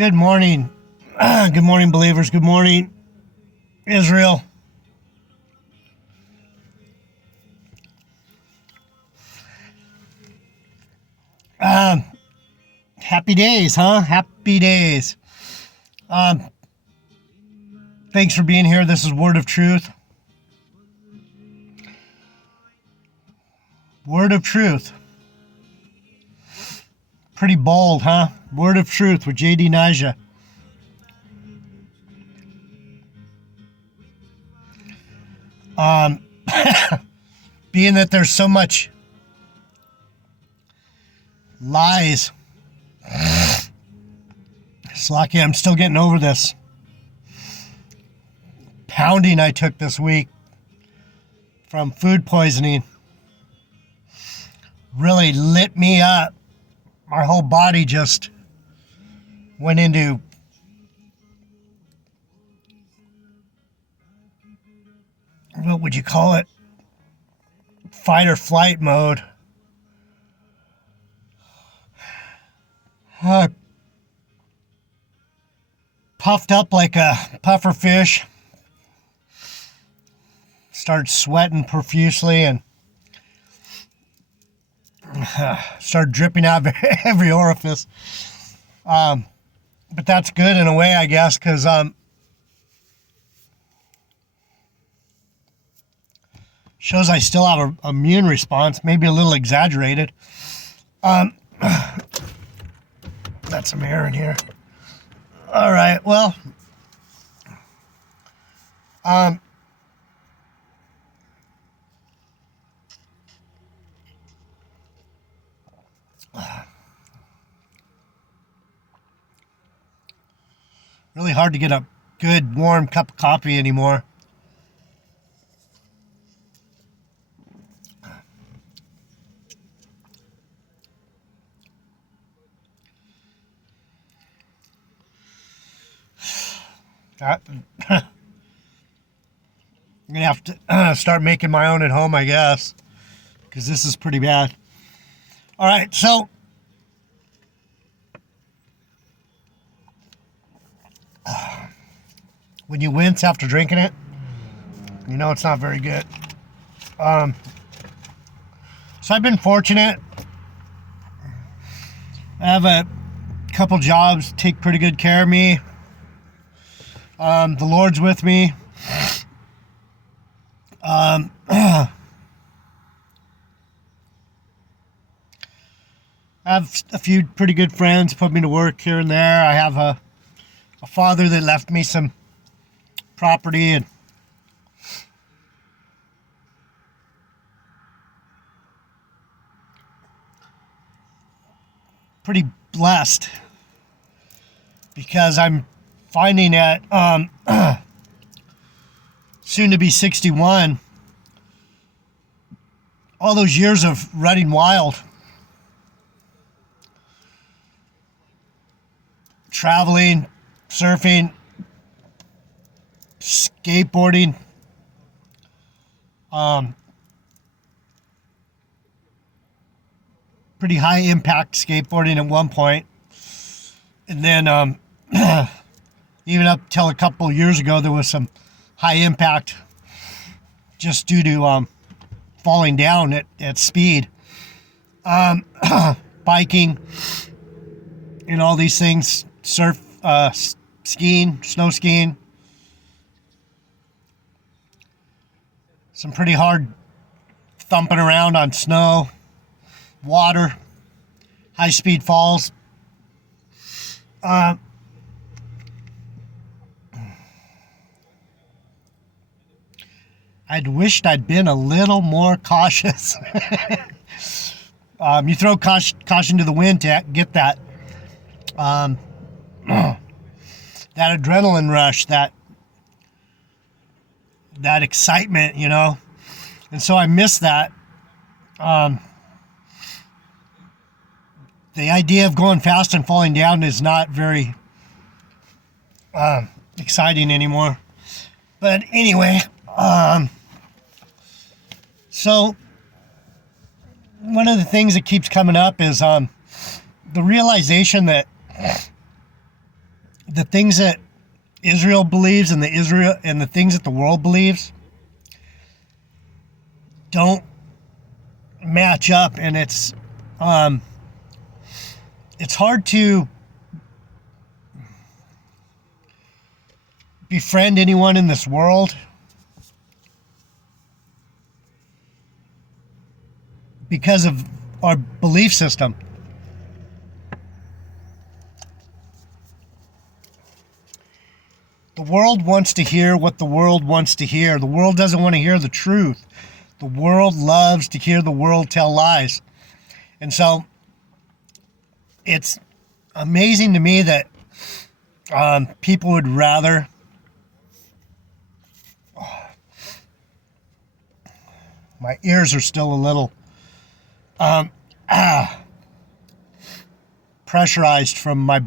Good morning. Good morning, believers. Good morning, Israel. Happy days, huh? Happy days. Thanks for being here. This is Word of Truth. Word of Truth. Pretty bold, huh? Word of Truth with J.D. Nija. Being that there's so much lies. It's lucky I'm still getting over this pounding I took this week from food poisoning. Really lit me up. My whole body just went into what would you call it? Fight or flight mode. Puffed up like a puffer fish. Started sweating profusely and started dripping out of every orifice. But that's good in a way, I guess, because shows I still have an immune response, maybe a little exaggerated. Got some air in here. All right, well, really hard to get a good warm cup of coffee anymore. I'm gonna have to start making my own at home, I guess, because this is pretty bad. All right, so when you wince after drinking it, you know it's not very good. So I've been fortunate. I have a couple jobs take pretty good care of me. The Lord's with me. I have a few pretty good friends put me to work here and there. I have a father that left me some property and pretty blessed because I'm finding at soon to be 61, all those years of running wild, traveling, surfing, skateboarding, pretty high impact skateboarding at one point, and then even up till a couple years ago there was some high impact just due to falling down at speed, biking and all these things, surf, skiing, snow skiing, some pretty hard thumping around on snow, water, high speed falls. I'd wished I'd been a little more cautious. You throw caution to the wind to get that that adrenaline rush, that excitement, you know. And so I missed that. The idea of going fast and falling down is not very exciting anymore. But anyway, so one of the things that keeps coming up is the realization that the things that Israel believes and the things that the world believes don't match up, and it's hard to befriend anyone in this world because of our belief system. The world wants to hear what the world wants to hear. The world doesn't want to hear the truth. The world loves to hear the world tell lies. And so it's amazing to me that people would rather my ears are still a little pressurized from my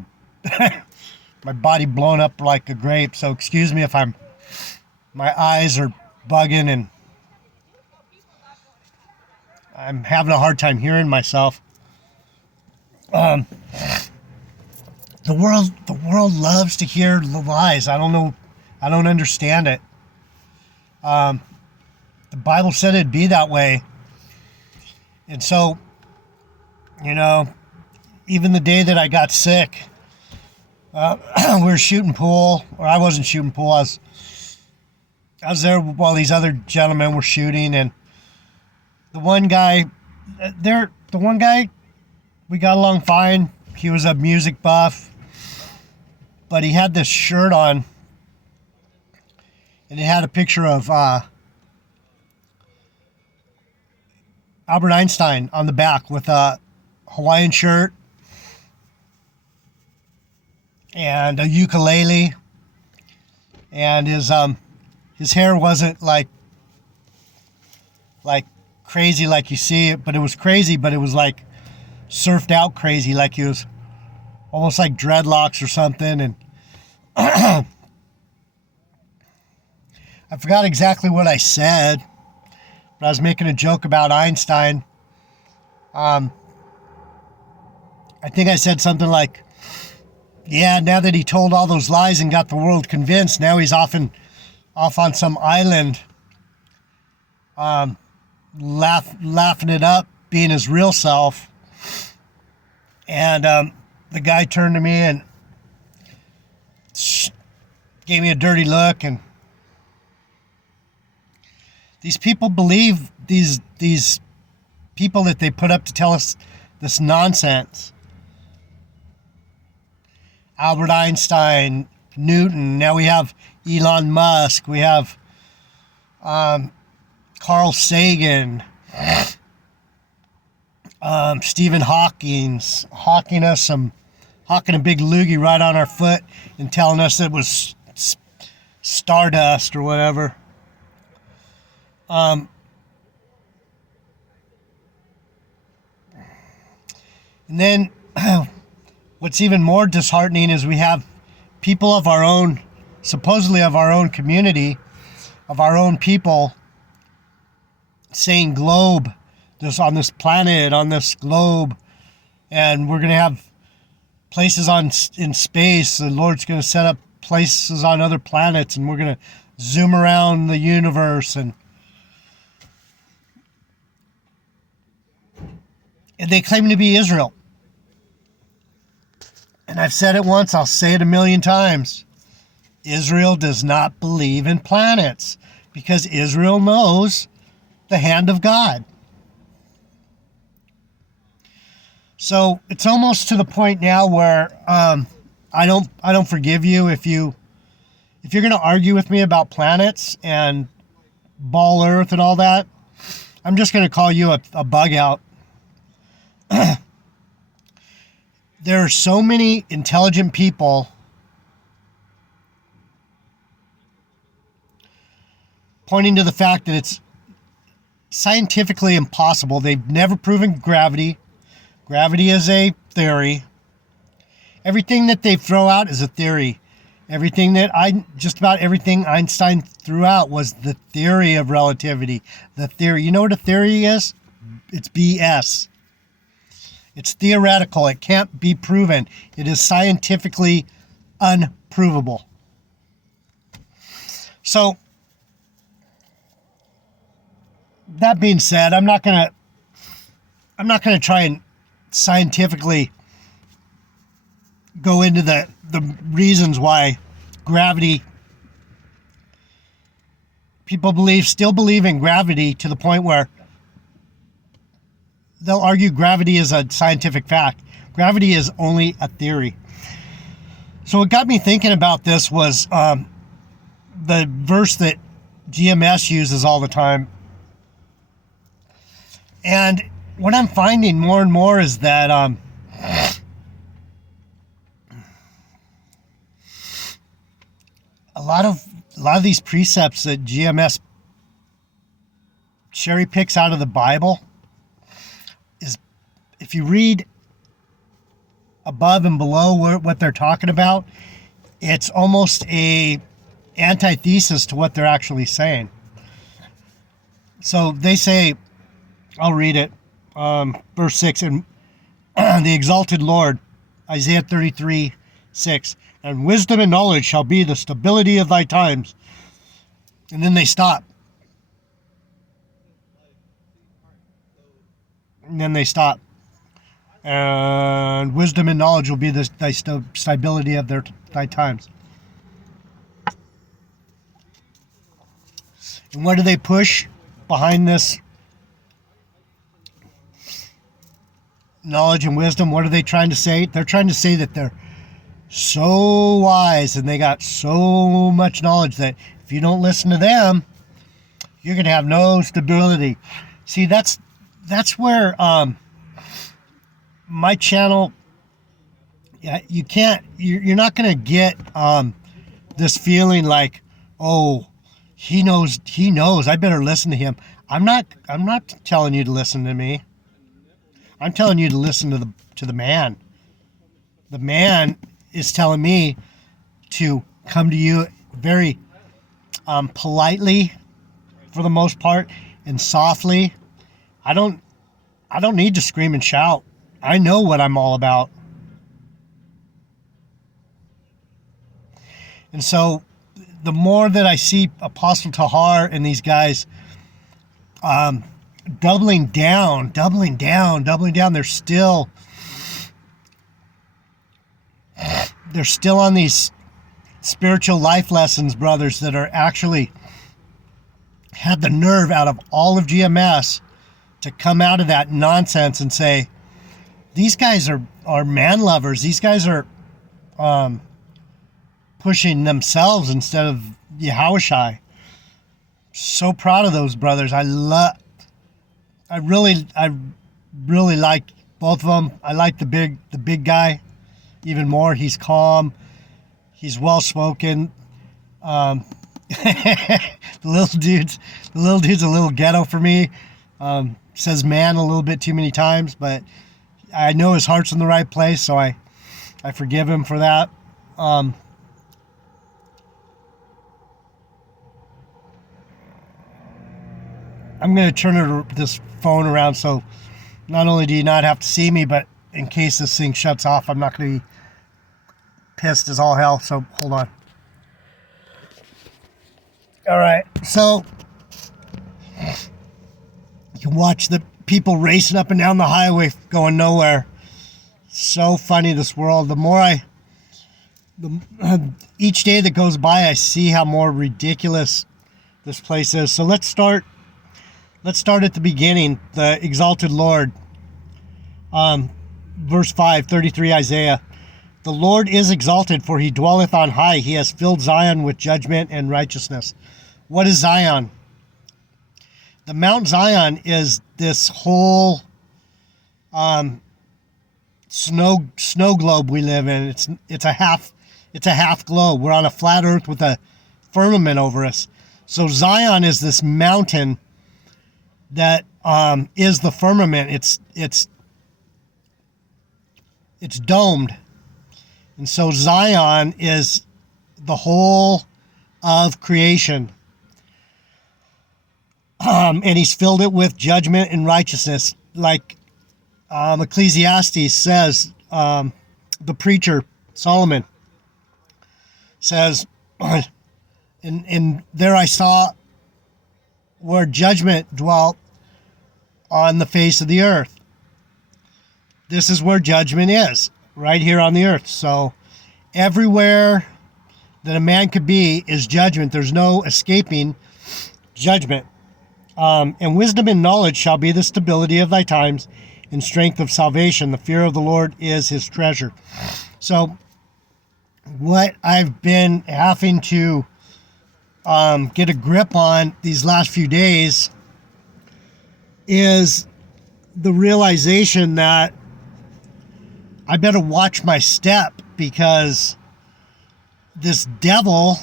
my body blown up like a grape. So excuse me if my eyes are bugging and I'm having a hard time hearing myself. The world loves to hear the lies. I don't know. I don't understand it. The Bible said it'd be that way. And so, even the day that I got sick, we were shooting pool, or I wasn't shooting pool. I was there while these other gentlemen were shooting, and the one guy, we got along fine. He was a music buff, but he had this shirt on, and it had a picture of Albert Einstein on the back with a Hawaiian shirt and a ukulele, and his hair wasn't like crazy like you see it, but it was crazy, but it was like surfed out crazy, like he was almost like dreadlocks or something. And I forgot exactly what I said, but I was making a joke about Einstein. I think I said something like, yeah, now that he told all those lies and got the world convinced, now he's off on some island, laughing it up, being his real self. And the guy turned to me and gave me a dirty look. And these people believe these people that they put up to tell us this nonsense. Albert Einstein, Newton. Now we have Elon Musk. We have Carl Sagan, Stephen Hawking's hawking a big loogie right on our foot and telling us it was stardust or whatever. And then what's even more disheartening is we have people of our own, supposedly of our own community, of our own people, saying globe, this on this planet, on this globe, and we're going to have places in space. The Lord's going to set up places on other planets, and we're going to zoom around the universe, and they claim to be Israel. And I've said it once, I'll say it a million times. Israel does not believe in planets because Israel knows the hand of God. So it's almost to the point now where I don't forgive you if you're going to argue with me about planets and ball Earth and all that. I'm just going to call you a bug out. There are so many intelligent people pointing to the fact that it's scientifically impossible. They've never proven gravity. Gravity is a theory. Everything that they throw out is a theory. Just about everything Einstein threw out was the theory of relativity. The theory. You know what a theory is? It's BS. It's theoretical. It can't be proven. It is scientifically unprovable. So, that being said, I'm not gonna try and scientifically go into the reasons why gravity. People still believe in gravity to the point where they'll argue gravity is a scientific fact. Gravity is only a theory. So what got me thinking about this was the verse that GMS uses all the time. And what I'm finding more and more is that a lot of these precepts that GMS cherry picks out of the Bible is, if you read above and below what they're talking about, it's almost a antithesis to what they're actually saying. So they say, I'll read it, verse 6, and the exalted Lord, Isa.33, 6, and wisdom and knowledge shall be the stability of thy times. And then they stop. And then they stop. And wisdom and knowledge will be thy stability of thy times. And what do they push behind this knowledge and wisdom? What are they trying to say? They're trying to say that they're so wise and they got so much knowledge that if you don't listen to them, you're going to have no stability. See, that's where my channel, you're not going to get this feeling like, oh, he knows, I better listen to him. I'm not telling you to listen to me. I'm telling you to listen to the man. The man is telling me to come to you very politely, for the most part, and softly. I don't need to scream and shout. I know what I'm all about. And so the more that I see Apostle Tahar and these guys doubling down, they're still on these spiritual life lessons, brothers, that are actually had the nerve out of all of GMS to come out of that nonsense and say, these guys are man lovers. These guys are pushing themselves instead of Yahushai. So proud of those brothers. I really like both of them. I like the big guy even more. He's calm. He's well spoken. The little dude's a little ghetto for me. Says man a little bit too many times, but I know his heart's in the right place, so I forgive him for that. I'm going to turn this phone around so not only do you not have to see me, but in case this thing shuts off, I'm not going to be pissed as all hell. So hold on. All right. So you can watch the people racing up and down the highway going nowhere. So funny, this world. Each day that goes by, I see how more ridiculous this place is. So let's start at the beginning. The exalted Lord. Verse 5, 33 Isaiah. The Lord is exalted, for he dwelleth on high. He has filled Zion with judgment and righteousness. What is Zion? The Mount Zion is this whole snow globe we live in. It's a half globe. We're on a flat earth with a firmament over us. So Zion is this mountain that is the firmament. It's domed. And so Zion is the whole of creation. And he's filled it with judgment and righteousness. Like Ecclesiastes says, the preacher, Solomon, says, and there I saw where judgment dwelt on the face of the earth. This is where judgment is, right here on the earth. So everywhere that a man could be is judgment. There's no escaping judgment. And wisdom and knowledge shall be the stability of thy times and strength of salvation. The fear of the Lord is his treasure. So what I've been having to get a grip on these last few days is the realization that I better watch my step, because this devil,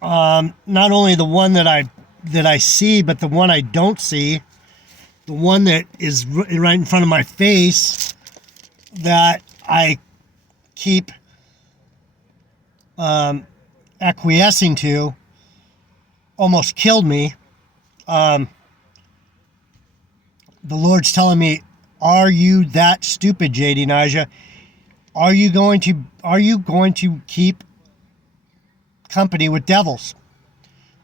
not only the one that I see, but the one I don't see, the one that is right in front of my face, that I keep acquiescing to, almost killed me. The Lord's telling me, are you that stupid, J.D. Nija? Are you going to keep company with devils?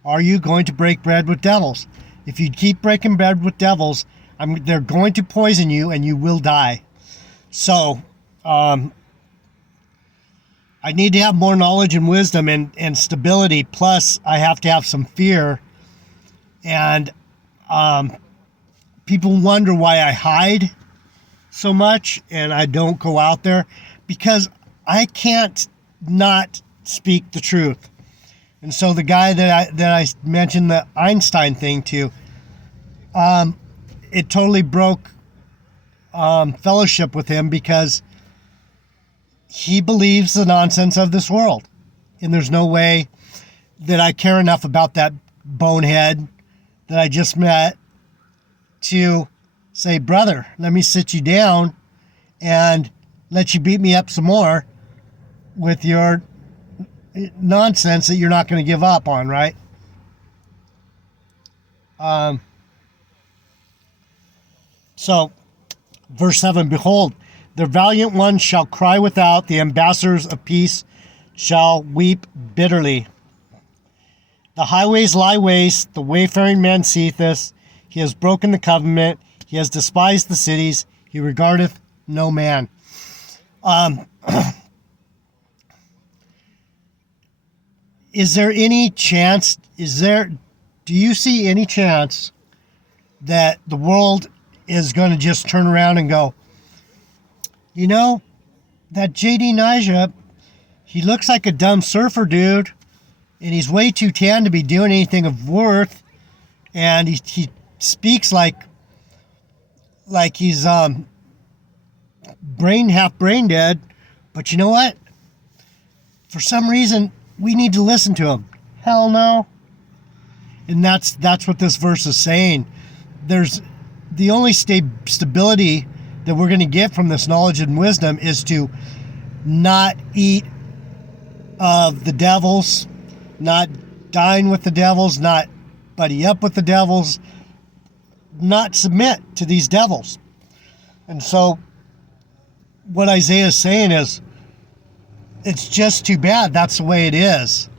Are you going to break bread with devils? If you keep breaking bread with devils, they're going to poison you and you will die. So, I need to have more knowledge and wisdom and stability. Plus, I have to have some fear. And people wonder why I hide so much and I don't go out there, because I can't not speak the truth. And so the guy that I mentioned the Einstein thing to, it totally broke fellowship with him, because he believes the nonsense of this world. And there's no way that I care enough about that bonehead that I just met to say, brother, let me sit you down and let you beat me up some more with your nonsense that you're not going to give up on, right? So, verse 7, behold, the valiant ones shall cry without, the ambassadors of peace shall weep bitterly. The highways lie waste, the wayfaring man seeth this. He has broken the covenant, he has despised the cities, he regardeth no man. Is there any chance, do you see any chance that the world is going to just turn around and go, you know, that J.D. Nija, he looks like a dumb surfer dude, and he's way too tan to be doing anything of worth, and he speaks like he's half brain dead, but you know what? For some reason, we need to listen to him. Hell no. And that's what this verse is saying. There's the only stability that we're going to get from this knowledge and wisdom is to not eat of the devils, not dine with the devils, not buddy up with the devils, not submit to these devils. And so what Isaiah is saying is, it's just too bad that's the way it is.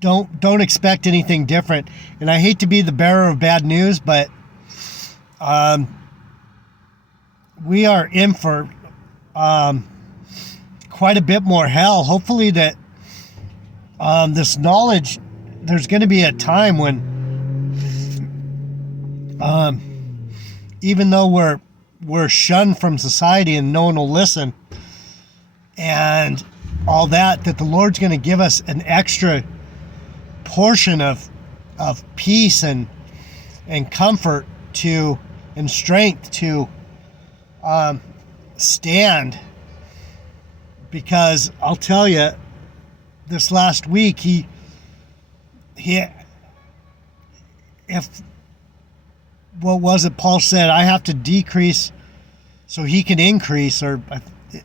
Don't expect anything different. And I hate to be the bearer of bad news, but we are in for quite a bit more hell. Hopefully that this knowledge, there's going to be a time when even though we're shunned from society and no one will listen and all that the Lord's going to give us an extra portion of peace and comfort to and strength to stand. Because I'll tell you, this last week what was it Paul said, I have to decrease so he can increase, or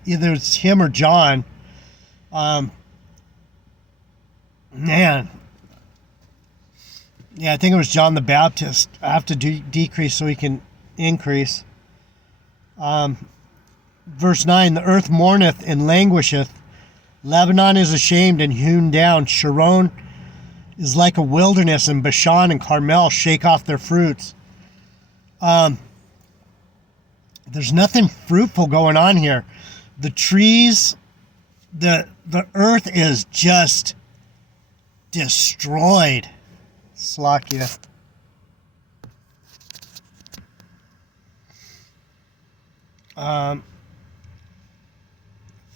either it's him or John. Man, yeah, I think it was John the Baptist. I have to decrease so he can increase. verse 9, the earth mourneth and languisheth. Lebanon is ashamed and hewn down. Sharon is like a wilderness, and Bashan and Carmel shake off their fruits. There's nothing fruitful going on here. The trees, the earth is just destroyed. Slakia.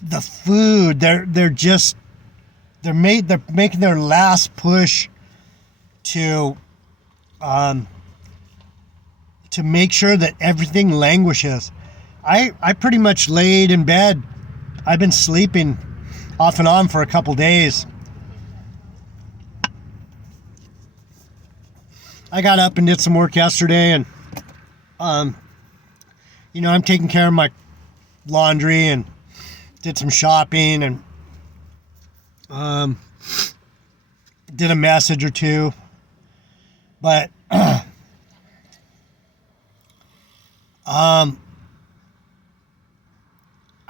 The food, they're making their last push to make sure that everything languishes. I pretty much laid in bed. I've been sleeping off and on for a couple days. I got up and did some work yesterday, and I'm taking care of my laundry and did some shopping and did a message or two. But I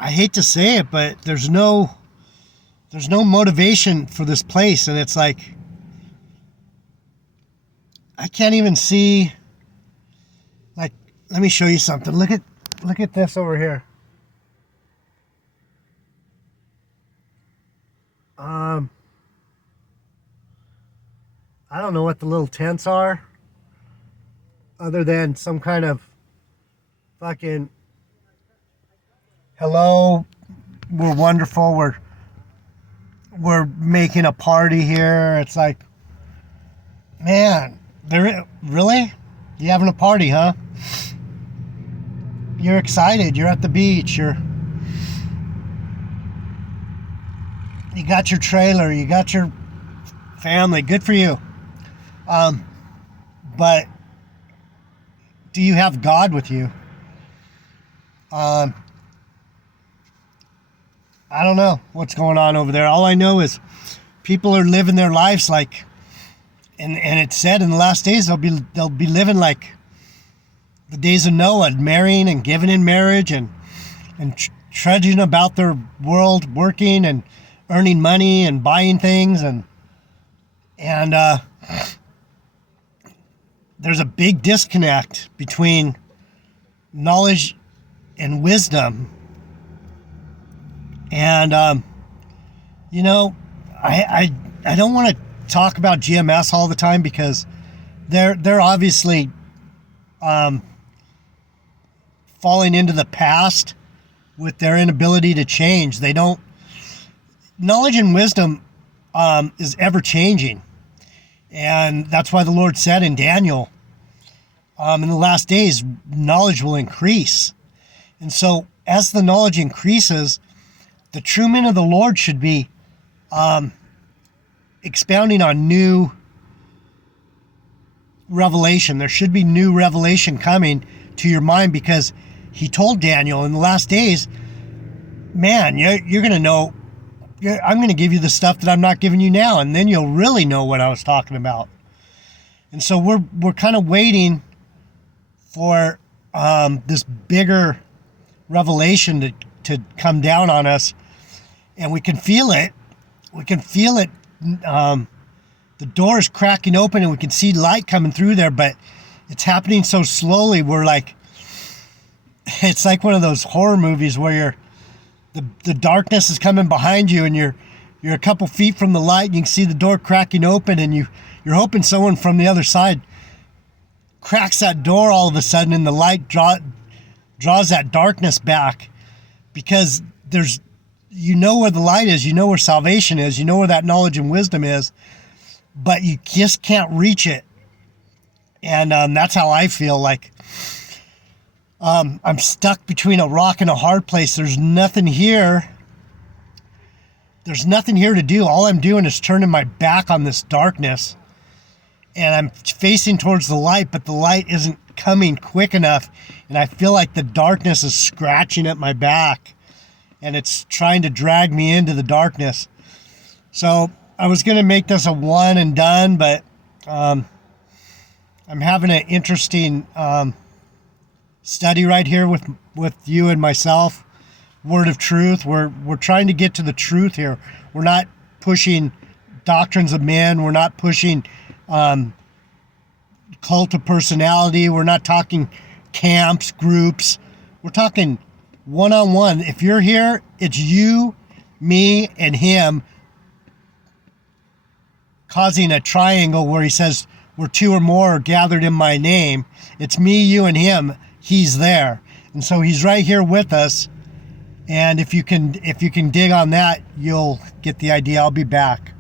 hate to say it, but there's no motivation for this place, and it's like I can't even see. Like, let me show you something. Look at this over here. I don't know what the little tents are, other than some kind of fucking hello, we're wonderful, we're making a party here. It's like, man, really? You having a party, huh? You're excited, you're at the beach, you got your trailer, you got your family, good for you. But do you have God with you? I don't know what's going on over there. All I know is people are living their lives like, and it said in the last days they'll be living like the days of Noah, marrying and giving in marriage and trudging about their world, working and earning money and buying things, and there's a big disconnect between knowledge and wisdom. And I don't want to talk about GMS all the time, because they're obviously falling into the past with their inability to change. Knowledge and wisdom is ever changing. And that's why the Lord said in Daniel, in the last days, knowledge will increase. And so as the knowledge increases, the true men of the Lord should be expounding on new revelation. There should be new revelation coming to your mind, because he told Daniel in the last days, man, you're going to know, I'm going to give you the stuff that I'm not giving you now, and then you'll really know what I was talking about. And so we're kind of waiting for this bigger revelation to come down on us, and we can feel it. We can feel it. The door is cracking open, and we can see light coming through there, but it's happening so slowly. It's like one of those horror movies where the darkness is coming behind you, and you're a couple feet from the light, and you can see the door cracking open, and you're hoping someone from the other side cracks that door all of a sudden, and the light draws that darkness back, because you know where the light is, you know where salvation is, you know where that knowledge and wisdom is, but you just can't reach it. And that's how I feel. Like I'm stuck between a rock and a hard place. There's nothing here. There's nothing here to do. All I'm doing is turning my back on this darkness, and I'm facing towards the light, but the light isn't coming quick enough, and I feel like the darkness is scratching at my back, and it's trying to drag me into the darkness. So I was going to make this a one and done, but I'm having an interesting study right here with you and myself. word of truth. We're trying to get to the truth here. We're not pushing doctrines of men. We're not pushing cult of personality. We're not talking camps, groups. We're talking one-on-one. If you're here, it's you, me, and him causing a triangle where he says, where two or more are gathered in my name. It's me, you, and him. He's there. And so he's right here with us. And if you can dig on that, you'll get the idea. I'll be back.